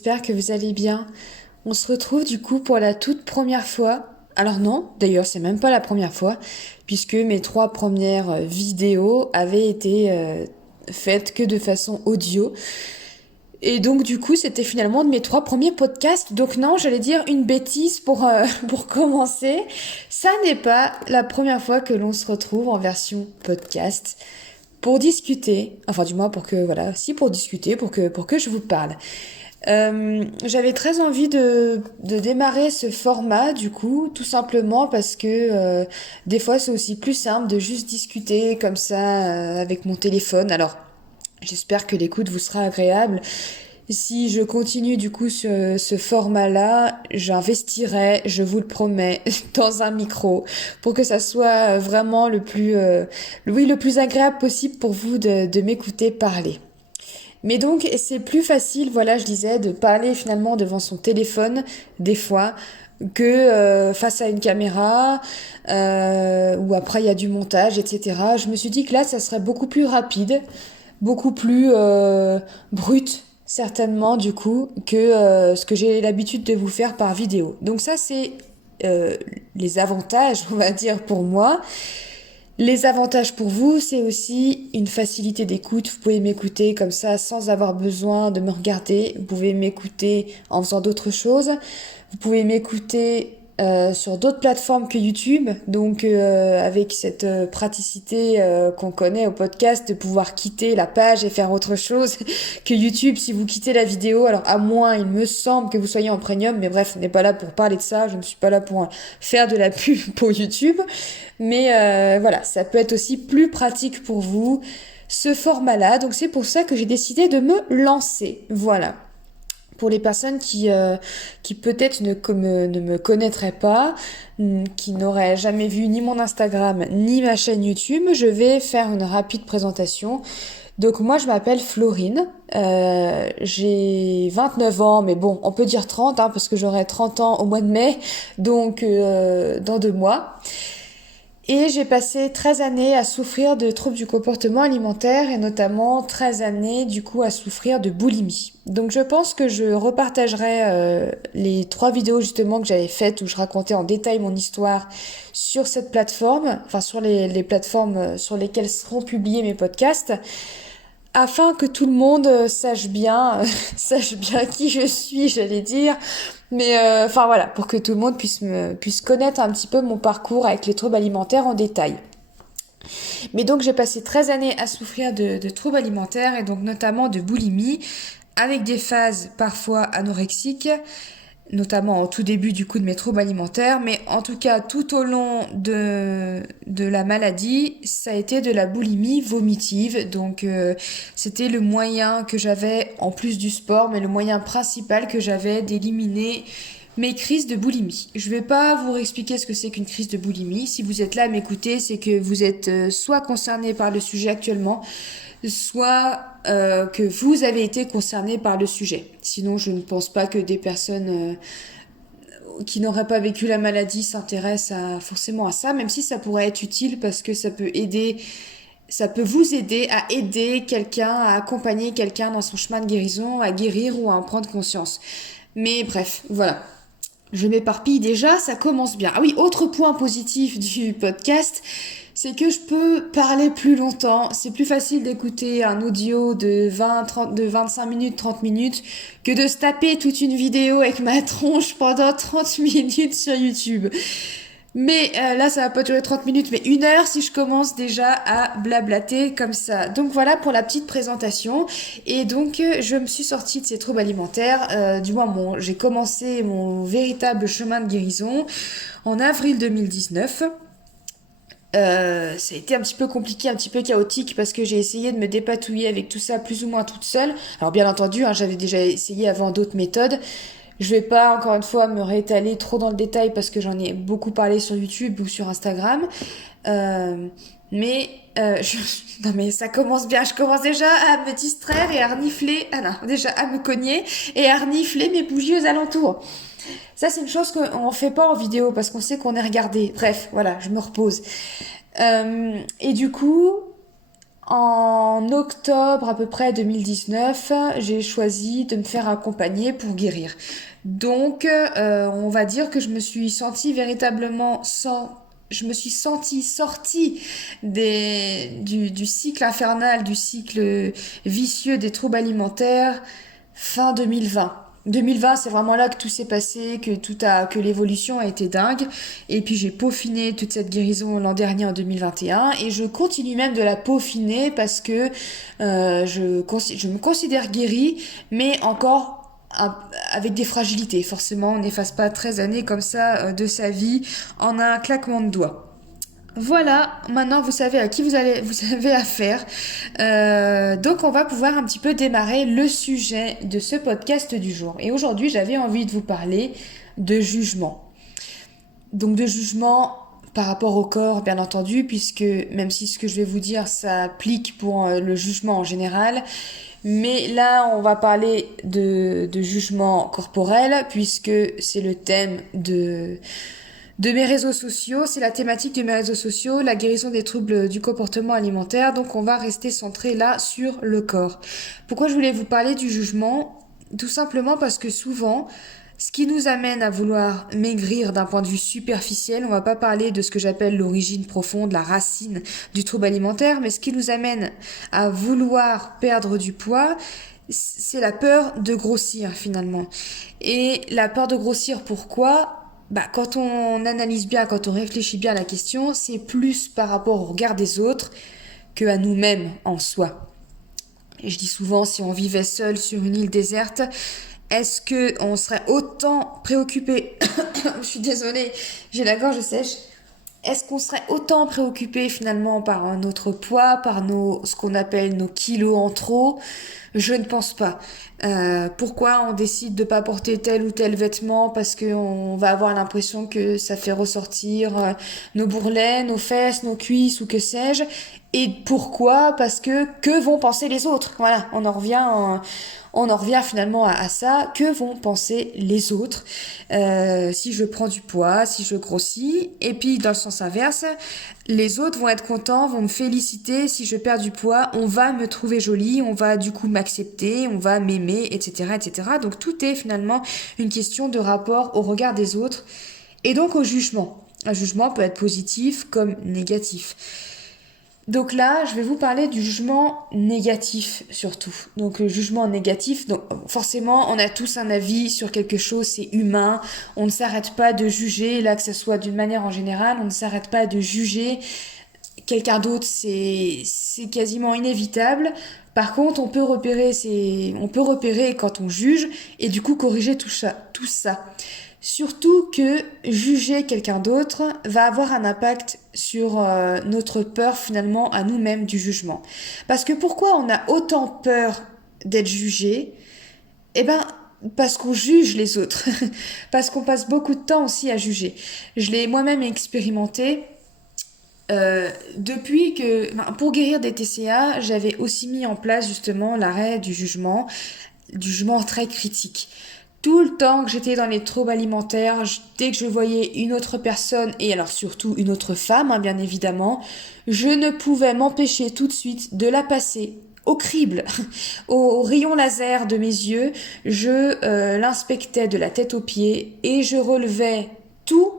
j'espère que vous allez bien. On se retrouve du coup pour la toute première fois. Alors non, d'ailleurs c'est même pas la première fois, puisque mes 3 premières vidéos avaient été faites que de façon audio. Et donc du coup c'était finalement de mes 3 premiers podcasts. Donc non, j'allais dire une bêtise pour commencer. Ça n'est pas la première fois que l'on se retrouve en version podcast pour discuter, enfin du moins pour que, voilà, si pour discuter, pour que je vous parle. J'avais très envie de démarrer ce format du coup, tout simplement parce que des fois c'est aussi plus simple de juste discuter comme ça avec mon téléphone. Alors j'espère que l'écoute vous sera agréable. Si je continue du coup sur ce format-là, j'investirai, je vous le promets, dans un micro pour que ça soit vraiment le plus agréable possible pour vous de m'écouter parler. Mais donc, c'est plus facile, voilà, je disais, de parler finalement devant son téléphone, des fois, que face à une caméra, où après il y a du montage, etc. Je me suis dit que là, ça serait beaucoup plus rapide, beaucoup plus brut, certainement, du coup, que ce que j'ai l'habitude de vous faire par vidéo. Donc ça, c'est les avantages, on va dire, pour moi. Les avantages pour vous, c'est aussi une facilité d'écoute. Vous pouvez m'écouter comme ça sans avoir besoin de me regarder. Vous pouvez m'écouter en faisant d'autres choses. Vous pouvez m'écouter sur d'autres plateformes que YouTube. Donc avec cette praticité qu'on connaît au podcast de pouvoir quitter la page et faire autre chose que YouTube si vous quittez la vidéo. Alors à moins, il me semble que vous soyez en premium. Mais bref, on n'est pas là pour parler de ça. Je ne suis pas là pour faire de la pub pour YouTube. Mais voilà, ça peut être aussi plus pratique pour vous, ce format-là. Donc c'est pour ça que j'ai décidé de me lancer. Voilà. Pour les personnes qui peut-être ne me connaîtraient pas, qui n'auraient jamais vu ni mon Instagram ni ma chaîne YouTube, je vais faire une rapide présentation. Donc moi je m'appelle Florine, j'ai 29 ans, mais bon on peut dire 30 parce que j'aurai 30 ans au mois de mai, donc dans 2 mois. Et j'ai passé 13 années à souffrir de troubles du comportement alimentaire et notamment 13 années du coup à souffrir de boulimie. Donc je pense que je repartagerai les 3 vidéos justement que j'avais faites où je racontais en détail mon histoire sur cette plateforme, enfin sur les plateformes sur lesquelles seront publiés mes podcasts, afin que tout le monde sache bien, sache bien qui je suis, j'allais dire. Mais enfin voilà, pour que tout le monde puisse connaître un petit peu mon parcours avec les troubles alimentaires en détail. Mais donc j'ai passé 13 années à souffrir de troubles alimentaires et donc notamment de boulimie, avec des phases parfois anorexiques, notamment au tout début du coup de mes troubles alimentaires, mais en tout cas tout au long de la maladie, ça a été de la boulimie vomitive. Donc c'était le moyen que j'avais, en plus du sport, mais le moyen principal que j'avais d'éliminer mes crises de boulimie. Je vais pas vous expliquer ce que c'est qu'une crise de boulimie. Si vous êtes là à m'écouter, c'est que vous êtes soit concerné par le sujet actuellement, soit que vous avez été concerné par le sujet. Sinon, je ne pense pas que des personnes qui n'auraient pas vécu la maladie s'intéressent forcément à ça, même si ça pourrait être utile parce que ça peut vous aider à aider quelqu'un, à accompagner quelqu'un dans son chemin de guérison, à guérir ou à en prendre conscience. Mais bref, voilà. Je m'éparpille déjà, ça commence bien. Ah oui, autre point positif du podcast, c'est que je peux parler plus longtemps. C'est plus facile d'écouter un audio de 25 minutes, 30 minutes, que de se taper toute une vidéo avec ma tronche pendant 30 minutes sur YouTube. Mais là, ça va pas durer 30 minutes, mais 1 heure si je commence déjà à blablater comme ça. Donc voilà pour la petite présentation. Et donc, je me suis sortie de ces troubles alimentaires. Du moins, j'ai commencé mon véritable chemin de guérison en avril 2019. Ça a été un petit peu compliqué, un petit peu chaotique parce que j'ai essayé de me dépatouiller avec tout ça plus ou moins toute seule. Alors bien entendu, j'avais déjà essayé avant d'autres méthodes. Je vais pas encore une fois me réétaler trop dans le détail parce que j'en ai beaucoup parlé sur YouTube ou sur Instagram. Euh, mais non mais ça commence bien. Je commence déjà à me distraire et à renifler. Ah non, déjà à me cogner et à renifler mes bougies aux alentours. Ça c'est une chose qu'on fait pas en vidéo parce qu'on sait qu'on est regardé. Bref, voilà, je me repose. Et du coup, En octobre à peu près 2019, j'ai choisi de me faire accompagner pour guérir. Donc, on va dire que je me suis sentie véritablement je me suis sentie sortie du cycle infernal, du cycle vicieux des troubles alimentaires fin 2020. 2020, c'est vraiment là que tout s'est passé, que l'évolution a été dingue. Et puis j'ai peaufiné toute cette guérison l'an dernier en 2021 et je continue même de la peaufiner parce que je me considère guérie, mais encore avec des fragilités. Forcément, on n'efface pas 13 années comme ça de sa vie en un claquement de doigts. Voilà, maintenant vous savez à qui vous avez affaire. Donc on va pouvoir un petit peu démarrer le sujet de ce podcast du jour. Et aujourd'hui, j'avais envie de vous parler de jugement. Donc de jugement par rapport au corps, bien entendu, puisque même si ce que je vais vous dire s'applique pour le jugement en général, mais là on va parler de jugement corporel, puisque c'est le thème de mes réseaux sociaux, c'est la thématique de mes réseaux sociaux, la guérison des troubles du comportement alimentaire, donc on va rester centré là sur le corps. Pourquoi je voulais vous parler du jugement? Tout simplement parce que souvent, ce qui nous amène à vouloir maigrir d'un point de vue superficiel, on va pas parler de ce que j'appelle l'origine profonde, la racine du trouble alimentaire, mais ce qui nous amène à vouloir perdre du poids, c'est la peur de grossir finalement. Et la peur de grossir, pourquoi? Quand on analyse bien, quand on réfléchit bien à la question, c'est plus par rapport au regard des autres que à nous-mêmes en soi. Et je dis souvent, si on vivait seul sur une île déserte, est-ce que on serait autant préoccupé Je suis désolée, j'ai la gorge sèche. Est-ce qu'on serait autant préoccupé finalement par notre poids, par ce qu'on appelle nos kilos en trop? Je ne pense pas. Pourquoi on décide de pas porter tel ou tel vêtement? Parce qu'on va avoir l'impression que ça fait ressortir nos bourrelets, nos fesses, nos cuisses ou que sais-je. Et pourquoi? Parce que vont penser les autres? Voilà, on en revient finalement à ça. Que vont penser les autres si je prends du poids, si je grossis? Et puis dans le sens inverse, les autres vont être contents, vont me féliciter si je perds du poids, on va me trouver jolie, on va du coup m'accepter, on va m'aimer, etc., etc. Donc tout est finalement une question de rapport au regard des autres et donc au jugement. Un jugement peut être positif comme négatif. Donc là, je vais vous parler du jugement négatif surtout. Donc le jugement négatif, donc forcément, on a tous un avis sur quelque chose, c'est humain. On ne s'arrête pas de juger, là que ce soit d'une manière en général, on ne s'arrête pas de juger quelqu'un d'autre, c'est quasiment inévitable. Par contre, on peut repérer quand on juge et du coup corriger tout ça. Surtout que juger quelqu'un d'autre va avoir un impact sur notre peur finalement à nous-mêmes du jugement. Parce que pourquoi on a autant peur d'être jugé? Eh ben, parce qu'on juge les autres. Parce qu'on passe beaucoup de temps aussi à juger. Je l'ai moi-même expérimenté. Pour guérir des TCA, j'avais aussi mis en place justement l'arrêt du jugement très critique. Tout le temps que j'étais dans les troubles alimentaires, dès que je voyais une autre personne, et alors surtout une autre femme, bien évidemment, je ne pouvais m'empêcher tout de suite de la passer au crible, au rayon laser de mes yeux. Je l'inspectais de la tête aux pieds et je relevais tout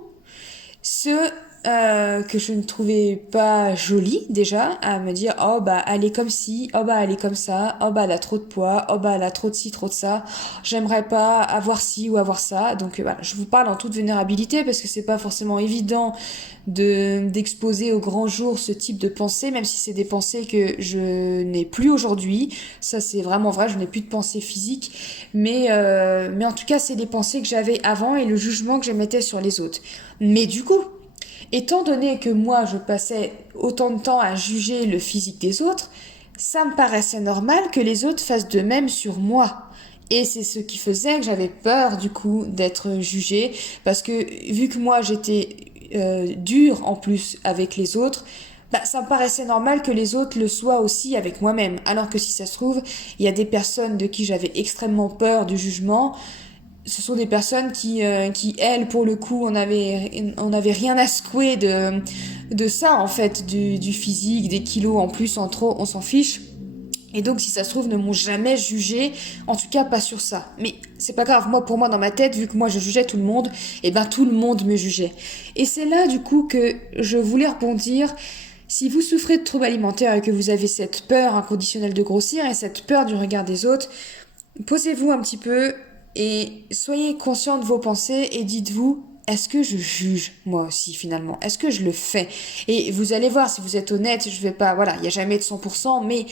ce que je ne trouvais pas joli déjà, à me dire oh bah elle est comme ci, oh bah elle est comme ça, oh bah elle a trop de poids, oh bah elle a trop de ci, trop de ça, j'aimerais pas avoir ci ou avoir ça. Donc voilà, je vous parle en toute vulnérabilité parce que c'est pas forcément évident d'exposer au grand jour ce type de pensée, même si c'est des pensées que je n'ai plus aujourd'hui. Ça c'est vraiment vrai, je n'ai plus de pensée physique, mais en tout cas c'est des pensées que j'avais avant et le jugement que j'émettais sur les autres. Mais du coup, étant donné que moi je passais autant de temps à juger le physique des autres, ça me paraissait normal que les autres fassent de même sur moi. Et c'est ce qui faisait que j'avais peur du coup d'être jugée, parce que vu que moi j'étais dure en plus avec les autres, ça me paraissait normal que les autres le soient aussi avec moi-même. Alors que si ça se trouve, il y a des personnes de qui j'avais extrêmement peur du jugement. Ce sont des personnes qui elles, pour le coup, on avait rien à secouer de ça en fait, du physique, des kilos en plus, en trop, on s'en fiche. Et donc, si ça se trouve, ne m'ont jamais jugé, en tout cas pas sur ça. Mais c'est pas grave, pour moi, dans ma tête, vu que moi je jugeais tout le monde, et ben tout le monde me jugeait. Et c'est là, du coup, que je voulais rebondir. Si vous souffrez de troubles alimentaires et que vous avez cette peur inconditionnelle de grossir et cette peur du regard des autres, posez-vous un petit peu et soyez conscient de vos pensées et dites-vous, est-ce que je juge moi aussi finalement? Est-ce que je le fais? Et vous allez voir, si vous êtes honnête, je vais pas, voilà, il n'y a jamais de 100%, mais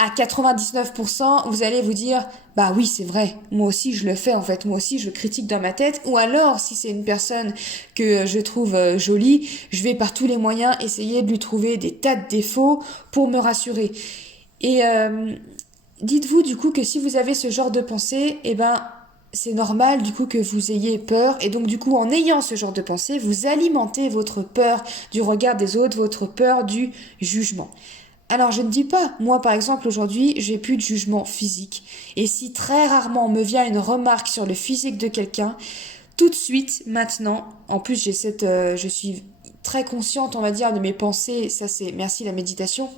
à 99%, vous allez vous dire, bah oui, c'est vrai, moi aussi je le fais en fait, moi aussi je critique dans ma tête, ou alors si c'est une personne que je trouve jolie, je vais par tous les moyens essayer de lui trouver des tas de défauts pour me rassurer. Et dites-vous du coup que si vous avez ce genre de pensée, eh ben c'est normal du coup que vous ayez peur, et donc du coup en ayant ce genre de pensée, vous alimentez votre peur du regard des autres, votre peur du jugement. Alors je ne dis pas, moi par exemple aujourd'hui j'ai plus de jugement physique, et si très rarement me vient une remarque sur le physique de quelqu'un, tout de suite maintenant, en plus je suis très consciente on va dire de mes pensées, ça c'est merci la méditation.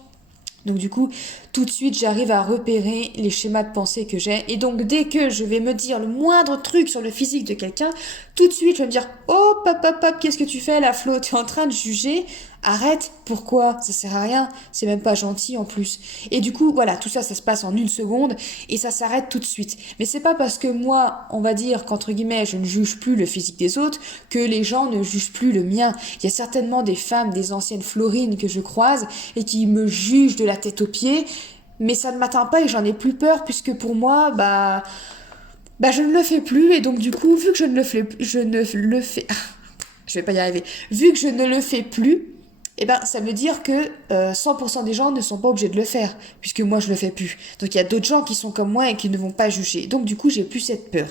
Donc du coup, tout de suite, j'arrive à repérer les schémas de pensée que j'ai. Et donc, dès que je vais me dire le moindre truc sur le physique de quelqu'un, tout de suite, je vais me dire « Oh, pap, qu'est-ce que tu fais là, Flo? Tu es en train de juger? Arrête, pourquoi? Ça sert à rien, c'est même pas gentil en plus. » Et du coup, voilà, tout ça, ça se passe en une seconde et ça s'arrête tout de suite. Mais c'est pas parce que moi, on va dire qu'entre guillemets, je ne juge plus le physique des autres que les gens ne jugent plus le mien. Il y a certainement des femmes, des anciennes Florines que je croise et qui me jugent de la tête aux pieds, mais ça ne m'atteint pas et j'en ai plus peur puisque pour moi, je ne le fais plus et donc du coup, vu que je ne le fais, je vais pas y arriver, vu que je ne le fais plus, eh ben, ça veut dire que 100% des gens ne sont pas obligés de le faire, puisque moi je le fais plus. Donc il y a d'autres gens qui sont comme moi et qui ne vont pas juger. Donc du coup, j'ai plus cette peur.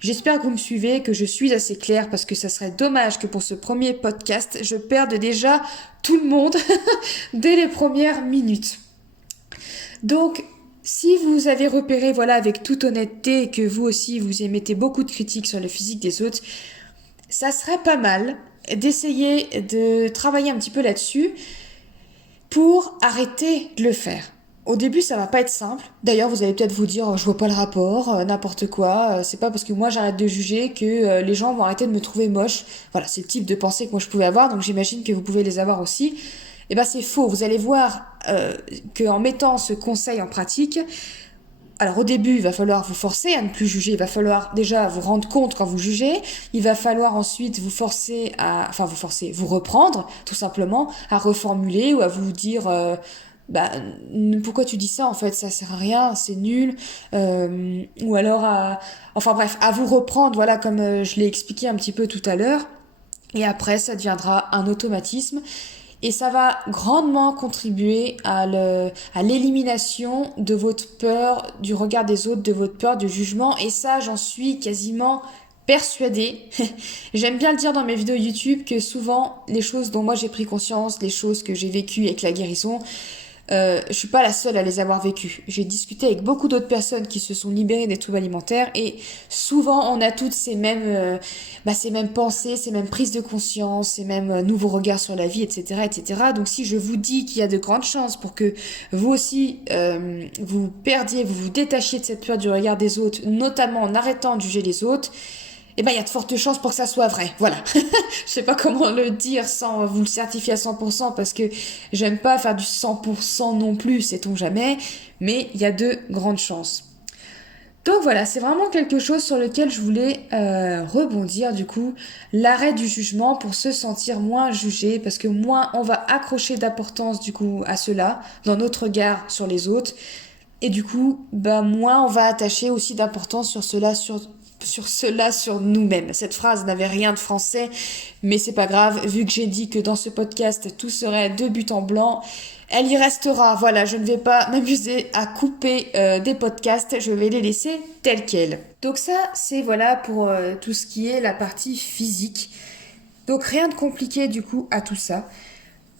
J'espère que vous me suivez, que je suis assez claire, parce que ça serait dommage que pour ce premier podcast, je perde déjà tout le monde dès les premières minutes. Donc, si vous avez repéré, voilà, avec toute honnêteté, que vous aussi, vous émettez beaucoup de critiques sur le physique des autres, ça serait pas mal d'essayer de travailler un petit peu là-dessus pour arrêter de le faire. Au début, ça va pas être simple. D'ailleurs, vous allez peut-être vous dire, je vois pas le rapport, n'importe quoi. C'est pas parce que moi j'arrête de juger que les gens vont arrêter de me trouver moche. Voilà, c'est le type de pensée que moi je pouvais avoir, donc j'imagine que vous pouvez les avoir aussi. Eh ben c'est faux. Vous allez voir qu'en mettant ce conseil en pratique, alors au début, il va falloir vous forcer à ne plus juger, il va falloir déjà vous rendre compte quand vous jugez, il va falloir ensuite vous reprendre tout simplement, à reformuler ou à vous dire pourquoi tu dis ça en fait, ça sert à rien, c'est nul, ou alors à vous reprendre, voilà comme je l'ai expliqué un petit peu tout à l'heure, et après ça deviendra un automatisme. Et ça va grandement contribuer à l'élimination de votre peur du regard des autres, de votre peur du jugement. Et ça, j'en suis quasiment persuadée. J'aime bien le dire dans mes vidéos YouTube que souvent, les choses dont moi j'ai pris conscience, les choses que j'ai vécues avec la guérison, je suis pas la seule à les avoir vécues. J'ai discuté avec beaucoup d'autres personnes qui se sont libérées des troubles alimentaires et souvent on a toutes ces mêmes pensées, ces mêmes prises de conscience, ces mêmes nouveaux regards sur la vie, etc., etc. Donc si je vous dis qu'il y a de grandes chances pour que vous aussi vous perdiez, vous vous détachiez de cette peur du regard des autres, notamment en arrêtant de juger les autres, eh ben, il y a de fortes chances pour que ça soit vrai. Voilà. Je sais pas comment le dire sans vous le certifier à 100% parce que j'aime pas faire du 100% non plus, sait-on jamais, mais il y a de grandes chances. Donc voilà, c'est vraiment quelque chose sur lequel je voulais rebondir du coup, l'arrêt du jugement pour se sentir moins jugé parce que moins on va accrocher d'importance du coup à cela dans notre regard sur les autres et du coup, moins on va attacher aussi d'importance sur cela sur nous-mêmes. Cette phrase n'avait rien de français, mais c'est pas grave, vu que j'ai dit que dans ce podcast tout serait de but en blanc, elle y restera. Voilà, je ne vais pas m'amuser à couper des podcasts, je vais les laisser tels quels. Donc ça, c'est voilà pour tout ce qui est la partie physique. Donc rien de compliqué du coup à tout ça.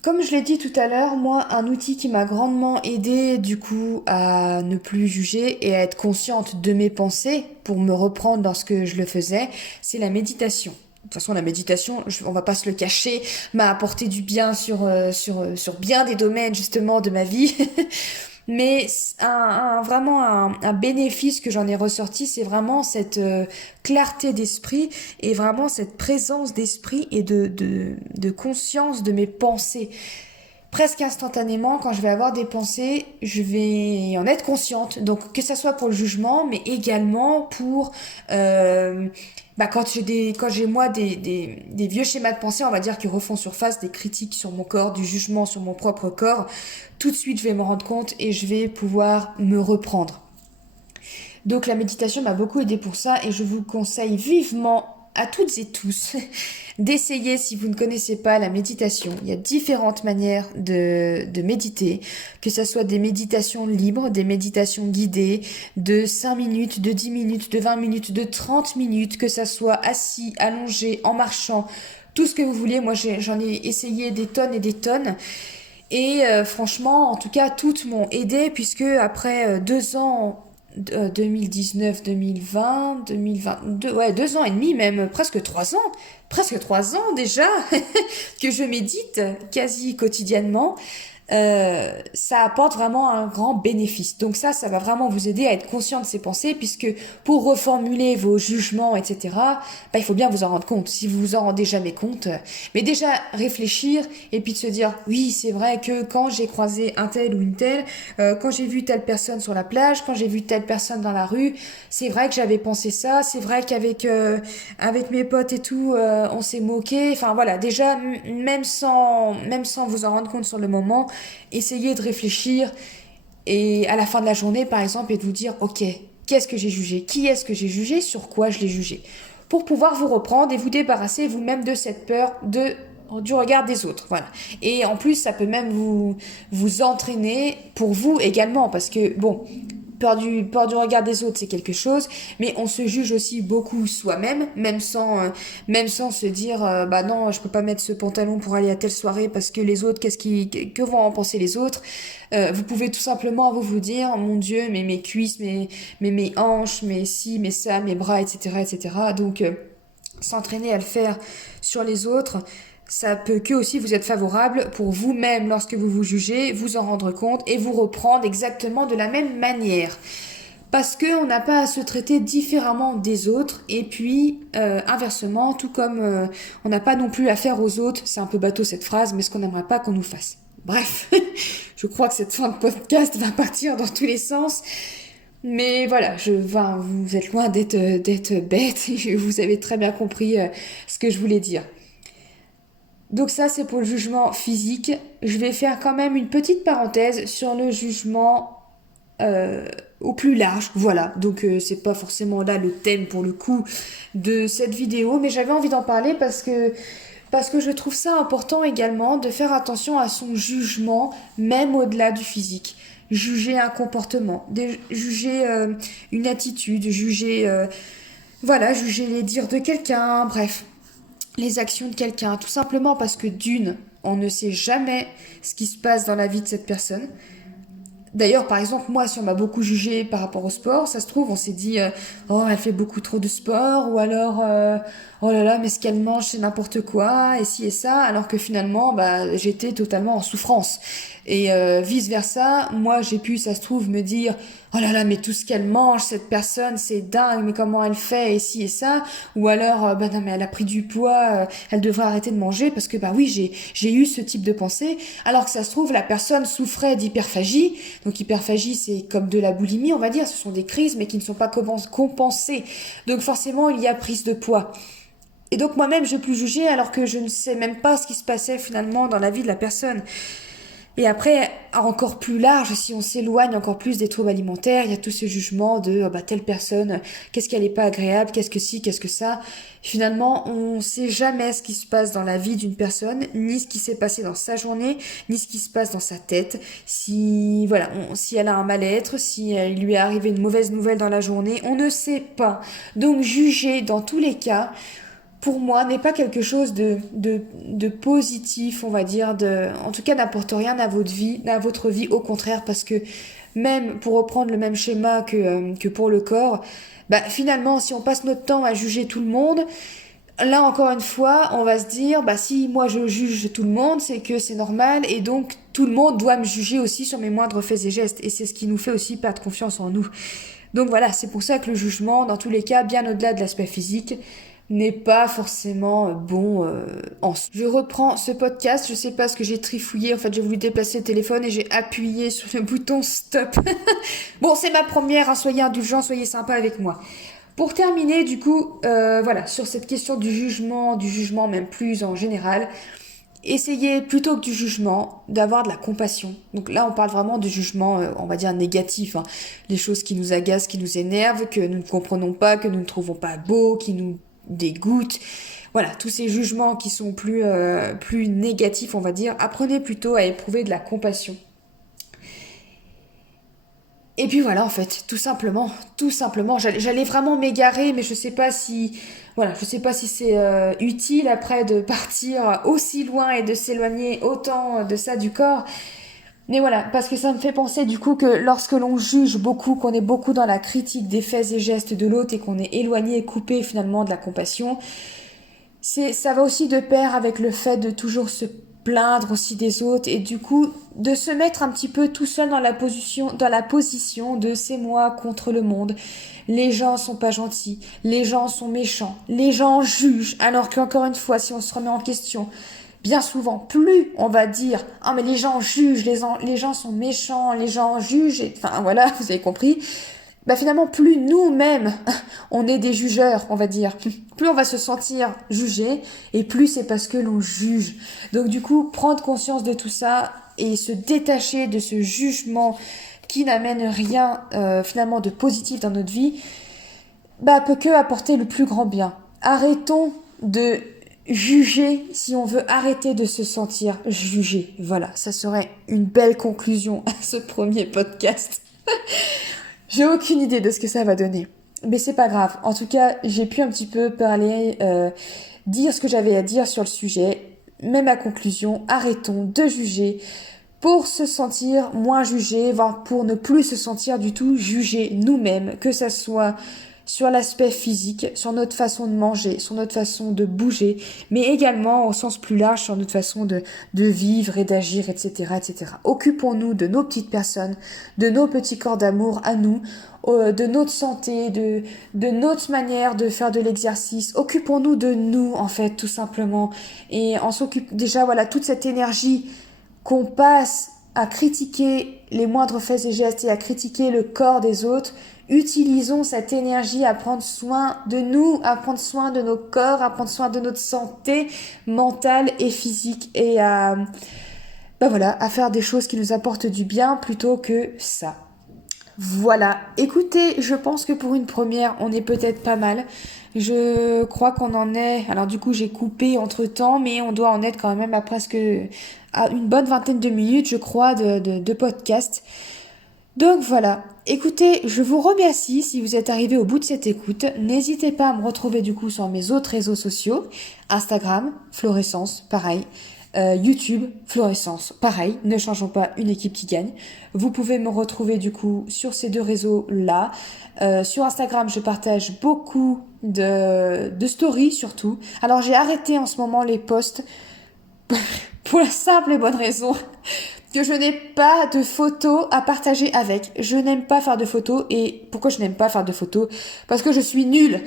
Comme je l'ai dit tout à l'heure, moi, un outil qui m'a grandement aidé du coup à ne plus juger et à être consciente de mes pensées pour me reprendre lorsque je le faisais, c'est la méditation. toute façon, la méditation, on va pas se le cacher, m'a apporté du bien sur bien des domaines justement de ma vie. Mais vraiment un bénéfice que j'en ai ressorti, c'est vraiment cette clarté d'esprit et vraiment cette présence d'esprit et de conscience de mes pensées. Presque instantanément, quand je vais avoir des pensées, je vais en être consciente. Donc que ça soit pour le jugement, mais également pour quand j'ai moi des vieux schémas de pensée, on va dire, qui refont surface, des critiques sur mon corps, du jugement sur mon propre corps, tout de suite je vais me rendre compte et je vais pouvoir me reprendre. Donc la méditation m'a beaucoup aidé pour ça et je vous conseille vivement à toutes et tous d'essayer si vous ne connaissez pas la méditation. Il y a différentes manières de méditer, que ce soit des méditations libres, des méditations guidées, de 5 minutes, de 10 minutes, de 20 minutes, de 30 minutes, que ça soit assis, allongé, en marchant, tout ce que vous voulez. Moi j'en ai essayé des tonnes et des tonnes. Et franchement, en tout cas, toutes m'ont aidé puisque après 2 ans 2019, 2020, 2022, ouais, 2 ans et demi même, presque 3 ans déjà que je médite quasi quotidiennement. Ça apporte vraiment un grand bénéfice. Donc ça va vraiment vous aider à être conscient de ces pensées, puisque pour reformuler vos jugements, etc., il faut bien vous en rendre compte. Si vous vous en rendez jamais compte, mais déjà réfléchir et puis de se dire, oui, c'est vrai que quand j'ai croisé un tel ou une telle, quand j'ai vu telle personne sur la plage, quand j'ai vu telle personne dans la rue, c'est vrai que j'avais pensé ça, c'est vrai qu'avec avec mes potes et tout, on s'est moqué. Enfin voilà, déjà même sans vous en rendre compte sur le moment, essayez de réfléchir et à la fin de la journée, par exemple, et de vous dire, ok, qu'est-ce que j'ai jugé? Qui est-ce que j'ai jugé? Sur quoi je l'ai jugé? Pour pouvoir vous reprendre et vous débarrasser vous-même de cette peur du regard des autres, voilà. Et en plus, ça peut même vous entraîner pour vous également, parce que bon, peur du regard des autres, c'est quelque chose, mais on se juge aussi beaucoup soi-même, même sans se dire, bah non, je peux pas mettre ce pantalon pour aller à telle soirée parce que les autres, que vont en penser les autres? Vous pouvez tout simplement vous dire, mon Dieu, mais mes cuisses, mes hanches, mes ci, mes ça, mes bras, etc., etc. Donc, s'entraîner à le faire sur les autres, ça peut que aussi vous être favorable pour vous-même lorsque vous vous jugez, vous en rendre compte et vous reprendre exactement de la même manière. Parce qu'on n'a pas à se traiter différemment des autres et puis inversement, tout comme on n'a pas non plus à faire aux autres, c'est un peu bateau cette phrase, mais ce qu'on n'aimerait pas qu'on nous fasse. Bref, je crois que cette fin de podcast va partir dans tous les sens. Mais voilà, vous êtes loin d'être bête, vous avez très bien compris ce que je voulais dire. Donc ça, c'est pour le jugement physique. Je vais faire quand même une petite parenthèse sur le jugement au plus large. Voilà, donc c'est pas forcément là le thème pour le coup de cette vidéo, mais j'avais envie d'en parler parce que je trouve ça important également de faire attention à son jugement, même au-delà du physique. Juger un comportement, juger une attitude, juger les dires de quelqu'un, bref, les actions de quelqu'un, tout simplement parce que on ne sait jamais ce qui se passe dans la vie de cette personne. D'ailleurs, par exemple, moi, si on m'a beaucoup jugé par rapport au sport, ça se trouve, on s'est dit oh, elle fait beaucoup trop de sport, ou alors oh là là, mais ce qu'elle mange, c'est n'importe quoi, et ci et ça, alors que finalement, j'étais totalement en souffrance. Et vice-versa, moi, j'ai pu, ça se trouve, me dire oh là là, mais tout ce qu'elle mange, cette personne, c'est dingue, mais comment elle fait, et ci et ça, ou alors non, mais elle a pris du poids, elle devrait arrêter de manger, parce que oui, j'ai eu ce type de pensée, alors que ça se trouve, la personne souffrait d'hyperphagie. Donc hyperphagie, c'est comme de la boulimie, on va dire, ce sont des crises, mais qui ne sont pas compensées. Donc forcément, il y a prise de poids. Et donc moi-même, je peux juger alors que je ne sais même pas ce qui se passait finalement dans la vie de la personne. Et après, encore plus large, si on s'éloigne encore plus des troubles alimentaires, il y a tout ce jugement de telle personne, qu'est-ce qu'elle est pas agréable, qu'est-ce que ci, qu'est-ce que ça. Finalement, on sait jamais ce qui se passe dans la vie d'une personne, ni ce qui s'est passé dans sa journée, ni ce qui se passe dans sa tête. Si elle a un mal-être, si il lui est arrivé une mauvaise nouvelle dans la journée, on ne sait pas. Donc juger dans tous les cas, pour moi, n'est pas quelque chose de positif, on va dire, en tout cas n'apporte rien à votre vie, au contraire, parce que même pour reprendre le même schéma que pour le corps, finalement, si on passe notre temps à juger tout le monde, là encore une fois, on va se dire, bah si moi je juge tout le monde, c'est que c'est normal et donc tout le monde doit me juger aussi sur mes moindres faits et gestes. Et c'est ce qui nous fait aussi perdre confiance en nous. Donc voilà, c'est pour ça que le jugement, dans tous les cas, bien au-delà de l'aspect physique, n'est pas forcément bon en soi. Je reprends ce podcast, je sais pas ce que j'ai trifouillé, en fait j'ai voulu déplacer le téléphone et j'ai appuyé sur le bouton stop. Bon, c'est ma première, hein, soyez indulgents, soyez sympas avec moi. Pour terminer, du coup, voilà, sur cette question du jugement même plus en général, essayez plutôt que du jugement d'avoir de la compassion. Donc là, on parle vraiment de jugement, on va dire négatif, hein. Les choses qui nous agacent, qui nous énervent, que nous ne comprenons pas, que nous ne trouvons pas beaux, qui nous dégoûtent. Voilà, tous ces jugements qui sont plus négatifs, on va dire. Apprenez plutôt à éprouver de la compassion. Et puis voilà, en fait, tout simplement, j'allais vraiment m'égarer, mais je sais pas si, voilà, je sais pas si c'est utile après de partir aussi loin et de s'éloigner autant de ça du corps. Mais voilà, parce que ça me fait penser du coup que lorsque l'on juge beaucoup, qu'on est beaucoup dans la critique des faits et gestes de l'autre et qu'on est éloigné et coupé finalement de la compassion, ça va aussi de pair avec le fait de toujours se plaindre aussi des autres et du coup de se mettre un petit peu tout seul dans la position de c'est moi contre le monde. Les gens sont pas gentils, les gens sont méchants, les gens jugent, alors qu'encore une fois, si on se remet en question, bien souvent, plus on va dire ah mais les gens jugent, les gens sont méchants, les gens jugent, enfin voilà, vous avez compris. Bah finalement, plus nous-mêmes, on est des jugeurs, on va dire, plus on va se sentir jugé, et plus c'est parce que l'on juge. Donc du coup, prendre conscience de tout ça et se détacher de ce jugement qui n'amène rien finalement de positif dans notre vie, bah peut que apporter le plus grand bien. Arrêtons de juger si on veut arrêter de se sentir jugé. Voilà, ça serait une belle conclusion à ce premier podcast. J'ai aucune idée de ce que ça va donner. Mais c'est pas grave. En tout cas, j'ai pu un petit peu parler, dire ce que j'avais à dire sur le sujet. Mais ma conclusion, arrêtons de juger pour se sentir moins jugé, voire pour ne plus se sentir du tout jugé nous-mêmes, que ça soit sur l'aspect physique, sur notre façon de manger, sur notre façon de bouger, mais également au sens plus large sur notre façon de vivre et d'agir, etc., etc. Occupons-nous de nos petites personnes, de nos petits corps d'amour à nous, de notre santé, de notre manière de faire de l'exercice. Occupons-nous de nous, en fait, tout simplement. Et on s'occupe déjà, voilà, toute cette énergie qu'on passe à critiquer les moindres faits et gestes et à critiquer le corps des autres, utilisons cette énergie à prendre soin de nous, à prendre soin de nos corps, à prendre soin de notre santé mentale et physique et à faire des choses qui nous apportent du bien plutôt que ça. Voilà, écoutez, je pense que pour une première, on est peut-être pas mal. Je crois qu'on en est... Alors du coup, j'ai coupé entre-temps, mais on doit en être quand même à une bonne vingtaine de minutes, je crois, de podcast. Donc voilà, écoutez, je vous remercie si vous êtes arrivé au bout de cette écoute. N'hésitez pas à me retrouver du coup sur mes autres réseaux sociaux. Instagram, Florescence, pareil. YouTube, Florescence, pareil, ne changeons pas, une équipe qui gagne. Vous pouvez me retrouver du coup sur ces deux réseaux-là. Sur Instagram, je partage beaucoup de stories surtout. Alors j'ai arrêté en ce moment les posts pour la simple et bonne raison que je n'ai pas de photos à partager avec. Je n'aime pas faire de photos. Et pourquoi je n'aime pas faire de photos? Parce que je suis nulle.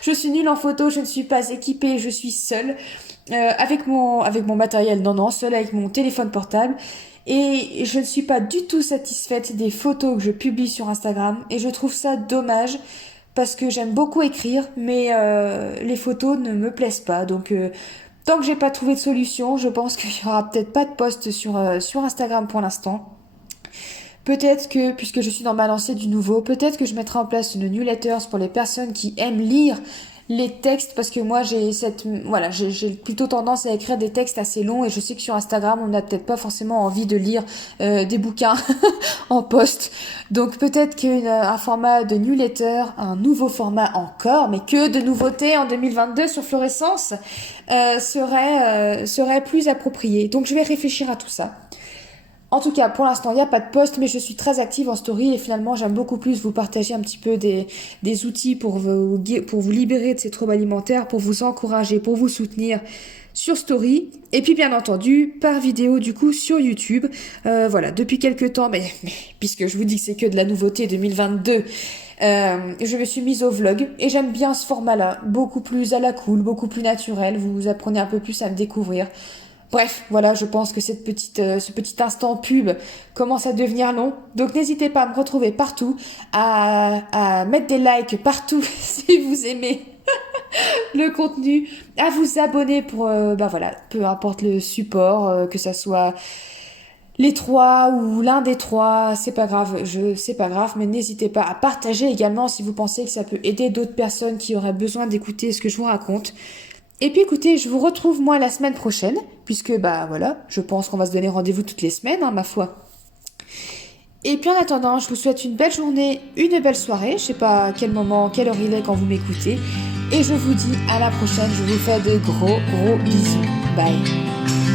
Je suis nulle en photos, je ne suis pas équipée, je suis seule. Avec mon matériel, non, seule avec mon téléphone portable. Et je ne suis pas du tout satisfaite des photos que je publie sur Instagram. Et je trouve ça dommage parce que j'aime beaucoup écrire, mais les photos ne me plaisent pas. Donc tant que j'ai pas trouvé de solution, je pense qu'il y aura peut-être pas de post sur Instagram pour l'instant. Peut-être que, puisque je suis dans ma lancée du nouveau, peut-être que je mettrai en place une newsletter pour les personnes qui aiment lire les textes, parce que moi j'ai plutôt tendance à écrire des textes assez longs et je sais que sur Instagram on n'a peut-être pas forcément envie de lire des bouquins en post. Donc peut-être qu'un format de newsletter, un nouveau format encore, mais que de nouveautés en 2022 sur Florescence serait plus approprié. Donc je vais réfléchir à tout ça. En tout cas, pour l'instant, il n'y a pas de post, mais je suis très active en story et finalement, j'aime beaucoup plus vous partager un petit peu des outils pour vous libérer de ces troubles alimentaires, pour vous encourager, pour vous soutenir sur story. Et puis, bien entendu, par vidéo, du coup, sur YouTube. Voilà, depuis quelques temps, mais puisque je vous dis que c'est que de la nouveauté 2022, je me suis mise au vlog et j'aime bien ce format-là, beaucoup plus à la cool, beaucoup plus naturel. Vous apprenez un peu plus à me découvrir. Bref, voilà, je pense que ce petit instant pub commence à devenir long. Donc n'hésitez pas à me retrouver partout, à mettre des likes partout si vous aimez le contenu, à vous abonner pour, bah voilà, peu importe le support, que ça soit les trois ou l'un des trois, c'est pas grave, mais n'hésitez pas à partager également si vous pensez que ça peut aider d'autres personnes qui auraient besoin d'écouter ce que je vous raconte. Et puis écoutez, je vous retrouve moi la semaine prochaine, puisque bah voilà, je pense qu'on va se donner rendez-vous toutes les semaines, hein, ma foi. Et puis en attendant, je vous souhaite une belle journée, une belle soirée, je sais pas à quel moment, quelle heure il est quand vous m'écoutez. Et je vous dis à la prochaine, je vous fais de gros bisous. Bye.